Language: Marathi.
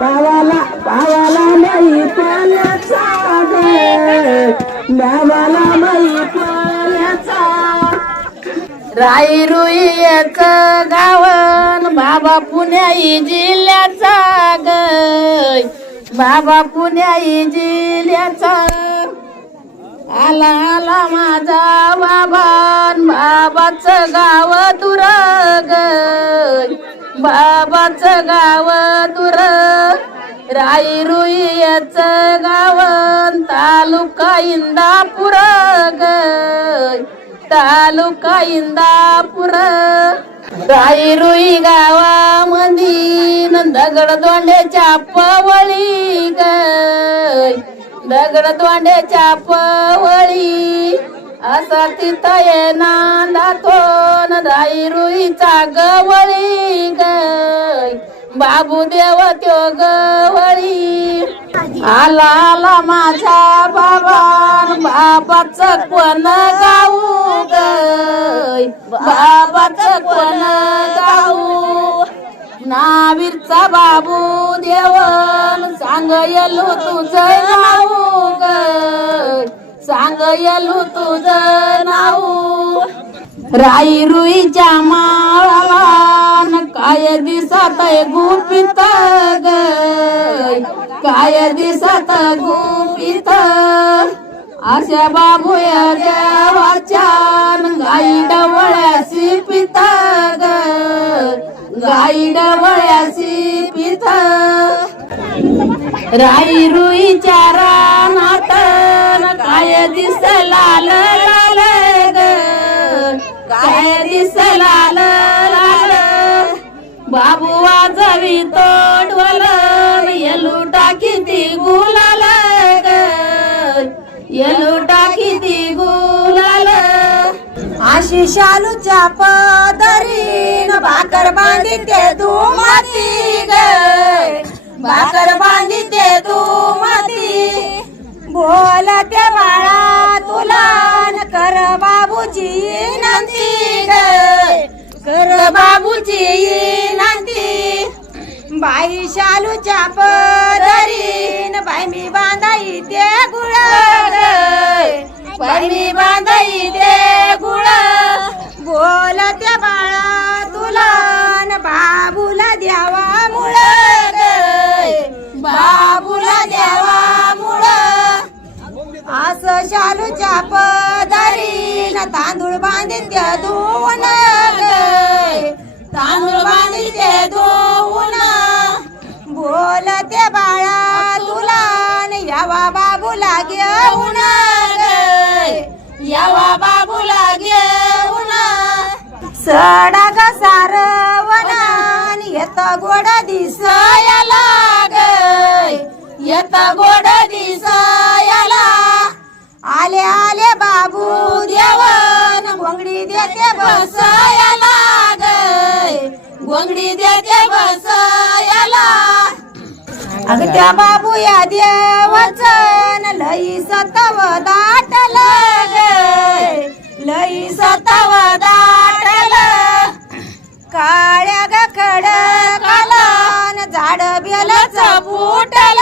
भावाला नाही पाण्याचा भावाला नाही पाण्याचा राई रुई एक गावन बाबा पुण्याई जिल्ह्याचा ग बाबा पुण्याई जिल्ह्याचा आला आला माझा बाबान बाबाचं गाव दूर ग बाबाचं गाव दूर राई रुईच गावन तालुका इंदापूर ग तालुका इंदापूर राई रुई गावामंदी दगड दोंड्याच्या पवळी ग दगड दोंड्याच्या पवळी असा तिथं ये नांदातोन राई रुईचा गवळी ग बाबू देव त्यो गवळी आला आला माझा बाबा बाबाचं कोण गाऊ ग बाबाचं कोण गाऊ नावीरचा बाबू देवन सांग येलू तुझं नाऊ ग सांग येलू तुझं नाऊ राई रुईच्या माळाला काय दिसत गुपित ग काय दिसत गुपित अशा बाबू देवाच्या गाई डवळ्याशी पित ग गाई डवळ्याशी पित राई रुईच्या रानात काय दिस लाल लाल ग काय दिस लाल लाल बाबू वाजवी तोडवल येलू टाकी ती गुलाल ग येलू टाकी ती गुलाल अशी शालूच्या पदरीन भाकर बांधिते तू माती ग भाकर बांधिते तू माती बोलते बाळा तुला कर बाबूची विनंती ग कर बाबूची विनंती बाई शालूच्या पदरीन बाई मी बांधाई ते गुळ बाई मी बांधाई ते गुळ बोलते बाळा तुला बाबूला द्यावा मुळ बाबूला द्यावा मुळ असं शालूच्या पदरीन तांदूळ बांधिते धुवून तांदूळ बांधिते धुवून बोलते बाळा तुला यावा बाबूला घेऊन यावा बाबूला घेऊन सडा ग सारवना येत गोड दिसायला ग येत गोड दिसायला आले आले बाबू देवन गोंगडी देते बसायला ग गोंगडी देते बसायला अग त्या बाबू या देवाचं लई सतव दाटल ग लई सतव दाटल काळ्या ग खडकाला झाड बेलच फुटल